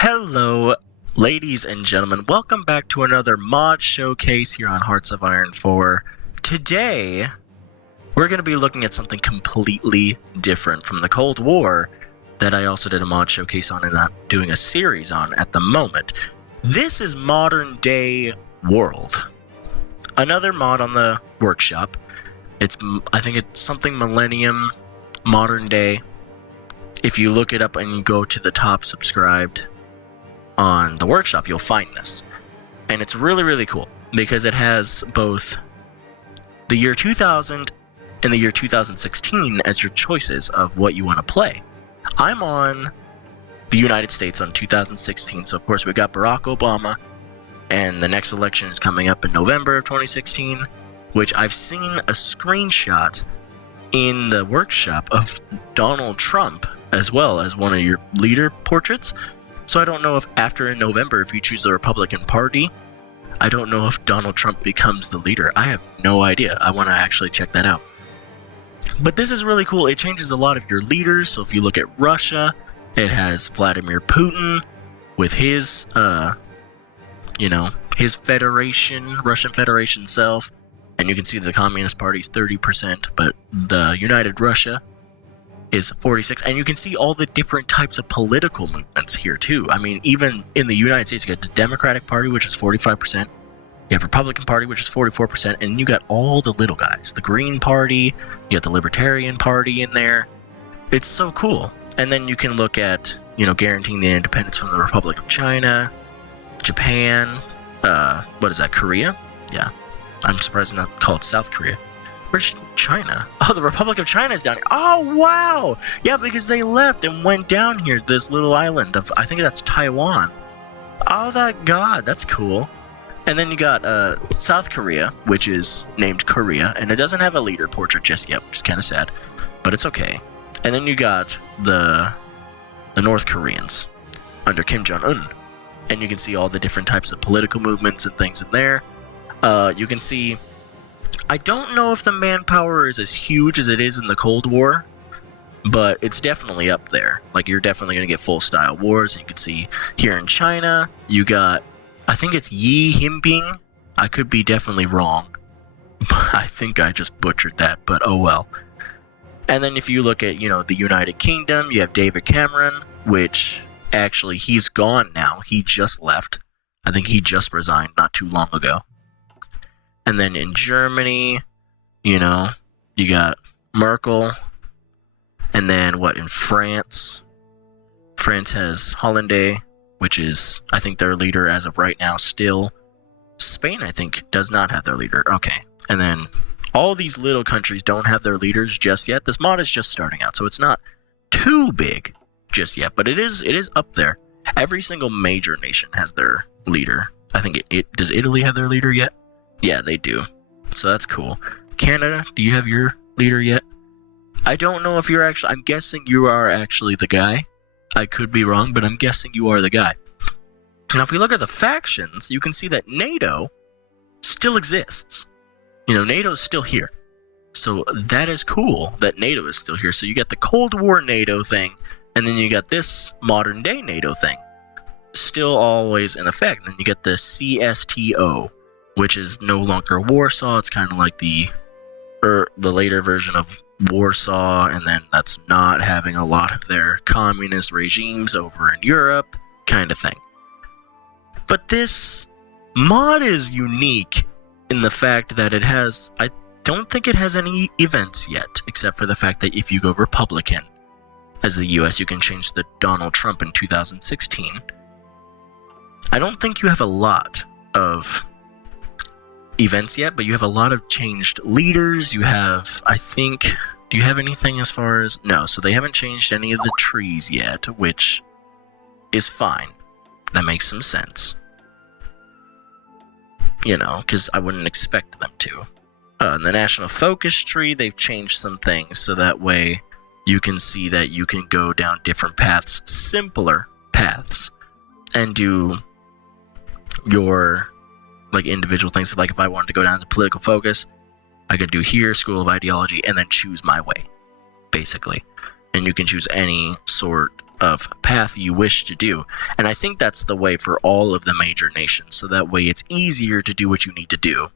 Hello, ladies and gentlemen. Welcome back to another mod showcase here on Hearts of Iron 4. Today, we're going to be looking at something completely different from the Cold War that I also did a mod showcase on and I'm doing a series on at the moment. This is Modern Day World. Another mod on the workshop. I think it's something Millennium Modern Day. If you look it up and you go to the top subscribed on the workshop, you'll find this. And it's really, really cool because it has both the year 2000 and the year 2016 as your choices of what you want to play. I'm on the United States on 2016, so of course we got Barack Obama, and the next election is coming up in November of 2016, which I've seen a screenshot in the workshop of Donald Trump as well as one of your leader portraits. So I don't know if after in November, if you choose the Republican Party, I don't know if Donald Trump becomes the leader. I have no idea. I want to actually check that out. But this is really cool. It changes a lot of your leaders. So if you look at Russia, it has Vladimir Putin with his, his federation, Russian Federation self. And you can see the Communist Party is 30%, but the United Russia is 46%. And you can see all the different types of political movements here too. I mean, even in the United States, you got the Democratic Party, which is 45%. You have Republican Party, which is 44%. And you got all the little guys. The Green Party, you got the Libertarian Party in there. It's so cool. And then you can look at, guaranteeing the independence from the Republic of China, Japan, Korea? Yeah. I'm surprised it's not called South Korea. Where's China? Oh, the Republic of China is down here. Oh, wow! Yeah, because they left and went down here, this little island of, I think that's Taiwan. Oh, that's cool. And then you got South Korea, which is named Korea, and it doesn't have a leader portrait just yet, which is kind of sad, but it's okay. And then you got the North Koreans under Kim Jong-un, and you can see all the different types of political movements and things in there. You can see, I don't know if the manpower is as huge as it is in the Cold War, but it's definitely up there. Like, you're definitely going to get full-style wars. And you can see here in China, you got, I think it's Yi Jinping. I could be definitely wrong. I think I just butchered that, but oh well. And then if you look at, the United Kingdom, you have David Cameron, which actually he's gone now. He just left. I think he just resigned not too long ago. And then in Germany, you got Merkel. And then in France? France has Hollande, which is, I think, their leader as of right now still. Spain, I think, does not have their leader. Okay. And then all these little countries don't have their leaders just yet. This mod is just starting out, so it's not too big just yet. But it is up there. Every single major nation has their leader. I think does Italy have their leader yet? Yeah, they do. So that's cool. Canada, do you have your leader yet? I don't know if I'm guessing you are actually the guy. I could be wrong, but I'm guessing you are the guy. Now, if we look at the factions, you can see that NATO still exists. NATO is still here. So that is cool that NATO is still here. So you got the Cold War NATO thing, and then you got this modern day NATO thing. Still always in effect. And then you get the CSTO, which is no longer Warsaw. It's kind of like the later version of Warsaw, and then that's not having a lot of their communist regimes over in Europe, kind of thing. But this mod is unique in the fact that it has, I don't think it has any events yet, except for the fact that if you go Republican as the US, you can change the Donald Trump in 2016. I don't think you have a lot of events yet, but you have a lot of changed leaders. You have, I think, do you have anything as far as, no, so they haven't changed any of the trees yet, which is fine. That makes some sense. Because I wouldn't expect them to. In the National Focus tree, they've changed some things, so that way you can see that you can go down different paths, simpler paths, and do your individual things. So if I wanted to go down to political focus, I could do here, School of Ideology, and then choose my way, basically. And you can choose any sort of path you wish to do. And I think that's the way for all of the major nations, so that way it's easier to do what you need to do.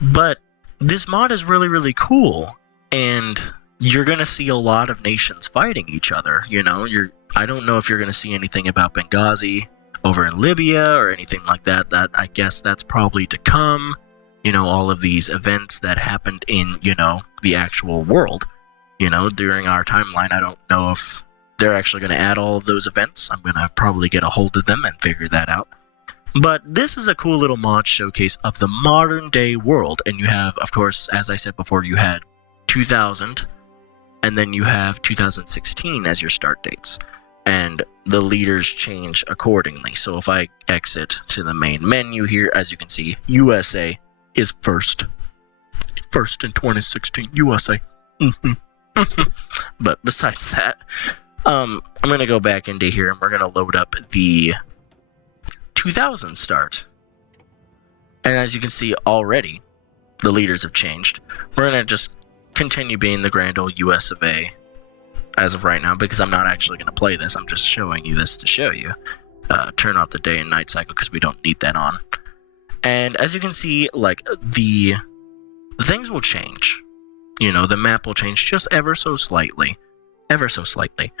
But this mod is really, really cool, and you're going to see a lot of nations fighting each other. I don't know if you're going to see anything about Benghazi over in Libya or anything like that. I guess that's probably to come. All of these events that happened in, the actual world, during our timeline. I don't know if they're actually going to add all of those events. I'm going to probably get a hold of them and figure that out. But this is a cool little mod showcase of the modern day world. And you have, of course, as I said before, you had 2000, and then you have 2016 as your start dates. And the leaders change accordingly. So if I exit to the main menu here, as you can see, USA is first. First in 2016, USA. But besides that, I'm going to go back into here and we're going to load up the 2000 start. And as you can see already, the leaders have changed. We're going to just continue being the grand old US of A as of right now, because I'm not actually going to play this. I'm just showing you this to show you. Turn off the day and night cycle because we don't need that on. And as you can see, like, the things will change. The map will change just ever so slightly. Ever so slightly.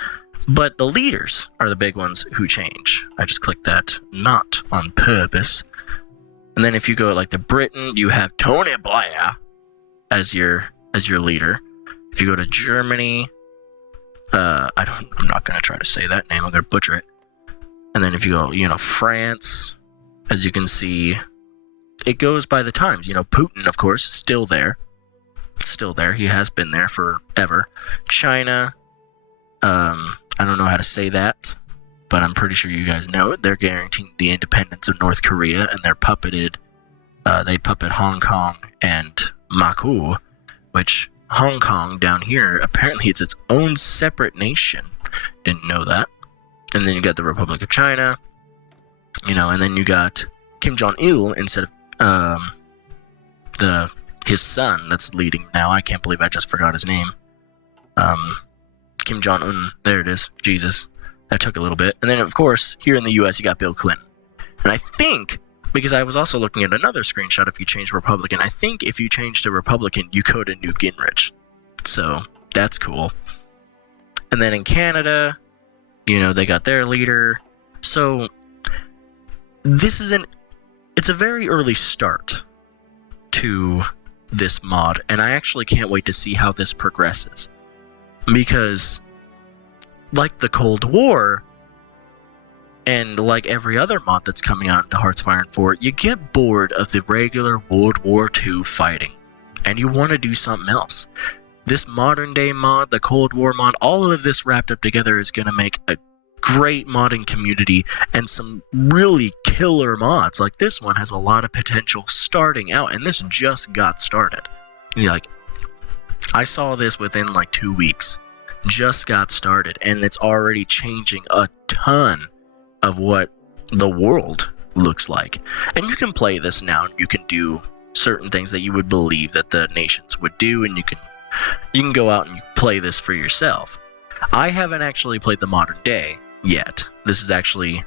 But the leaders are the big ones who change. I just clicked that not on purpose. And then if you go like to Britain, you have Tony Blair as your leader. If you go to Germany, I'm not gonna try to say that name. I'm gonna butcher it. And then if you go, France, as you can see, it goes by the times. Putin, of course, still there. Still there. He has been there forever. China, I don't know how to say that, but I'm pretty sure you guys know it. They're guaranteeing the independence of North Korea, and they're puppeted. They puppet Hong Kong and Macau, which Hong Kong down here, apparently it's its own separate nation. Didn't know that. And then you got the Republic of China, and then you got Kim Jong-il instead of his son that's leading now. I can't believe I just forgot his name. Kim Jong-un. There it is. Jesus. That took a little bit. And then, of course, here in the US, you got Bill Clinton. And I think, because I was also looking at another screenshot, if you change Republican, I think if you change to Republican, you go to Newt Gingrich. So, that's cool. And then in Canada, they got their leader. So, it's a very early start to this mod, and I actually can't wait to see how this progresses. Because, like the Cold War, and like every other mod that's coming out into Hearts of Iron 4, you get bored of the regular World War II fighting, and you want to do something else. This modern day mod, the Cold War mod, all of this wrapped up together is going to make a great modding community and some really killer mods. Like this one has a lot of potential starting out, and this just got started. I saw this within like 2 weeks. Just got started, and it's already changing a ton of what the world looks like. And you can play this now, and you can do certain things that you would believe that the nations would do, and you can go out and play this for yourself. I haven't actually played the modern day yet. This is actually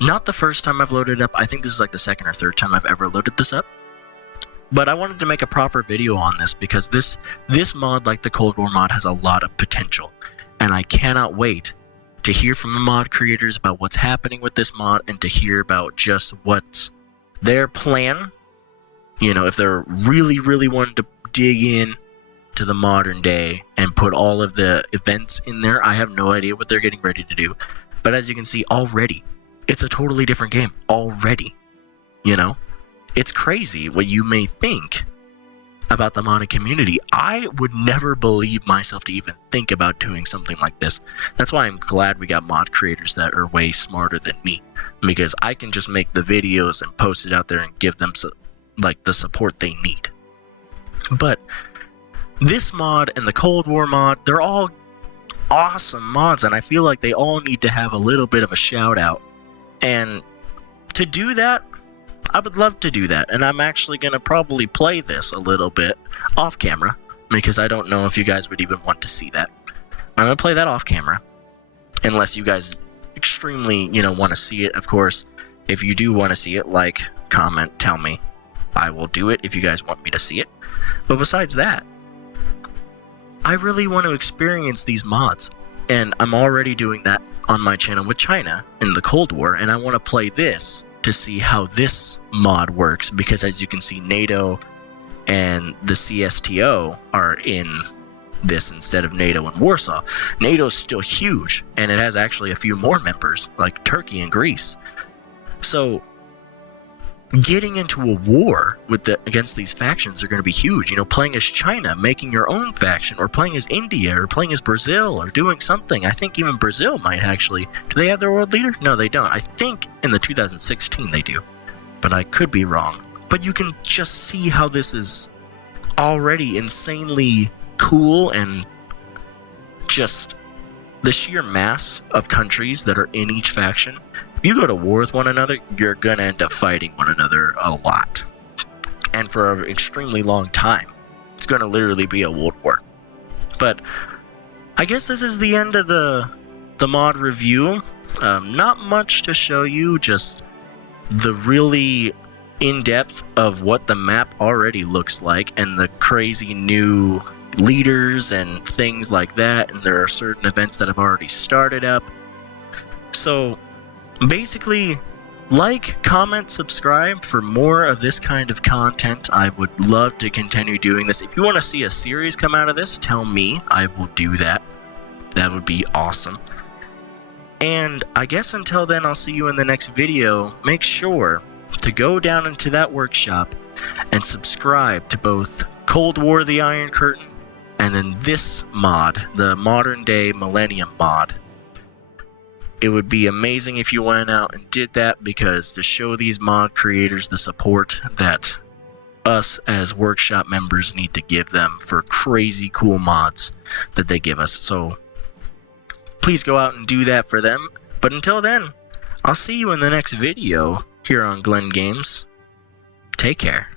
not the first time I've loaded it up. I think this is like the second or third time I've ever loaded this up. But I wanted to make a proper video on this because this mod, like the Cold War mod, has a lot of potential. And I cannot wait to hear from the mod creators about what's happening with this mod and to hear about just what's their plan. If they're really, really wanting to dig in to the modern day and put all of the events in there. I have no idea what they're getting ready to do. But as you can see already, it's a totally different game already. It's crazy what you may think about the modding community. I would never believe myself to even think about doing something like this. That's why I'm glad we got mod creators that are way smarter than me, because I can just make the videos and post it out there and give them the support they need. But this mod and the Cold War mod, they're all awesome mods, and I feel like they all need to have a little bit of a shout out. And to do that, I would love to do that, and I'm actually going to probably play this a little bit off camera, because I don't know if you guys would even want to see that. I'm going to play that off camera, unless you guys extremely, want to see it. Of course, if you do want to see it, like, comment, tell me. I will do it if you guys want me to see it. But besides that, I really want to experience these mods. And I'm already doing that on my channel with China in the Cold War, and I want to play this to see how this mod works, because as you can see, NATO and the CSTO are in this instead of NATO and Warsaw. NATO's still huge, and it has actually a few more members, like Turkey and Greece. So getting into a war against these factions are going to be huge. Playing as China, making your own faction, or playing as India, or playing as Brazil, or doing something. I think even Brazil might actually. Do they have their world leader? No, they don't. I think in the 2016 they do, but I could be wrong. But you can just see how this is already insanely cool, and just the sheer mass of countries that are in each faction. If you go to war with one another, you're gonna end up fighting one another a lot, and for an extremely long time. It's gonna literally be a world war. But I guess this is the end of the mod review. Not much to show you, just the really in-depth of what the map already looks like, and the crazy new leaders and things like that, and there are certain events that have already started up. So basically, like, comment, subscribe for more of this kind of content. I would love to continue doing this. If you want to see a series come out of this, tell me. I will do that. That would be awesome. And I guess until then, I'll see you in the next video. Make sure to go down into that workshop and subscribe to both Cold War: The Iron Curtain and then this mod, the Modern Day Millennium mod. It would be amazing if you went out and did that, because to show these mod creators the support that us as workshop members need to give them for crazy cool mods that they give us. So please go out and do that for them. But until then, I'll see you in the next video here on Glenn Games. Take care.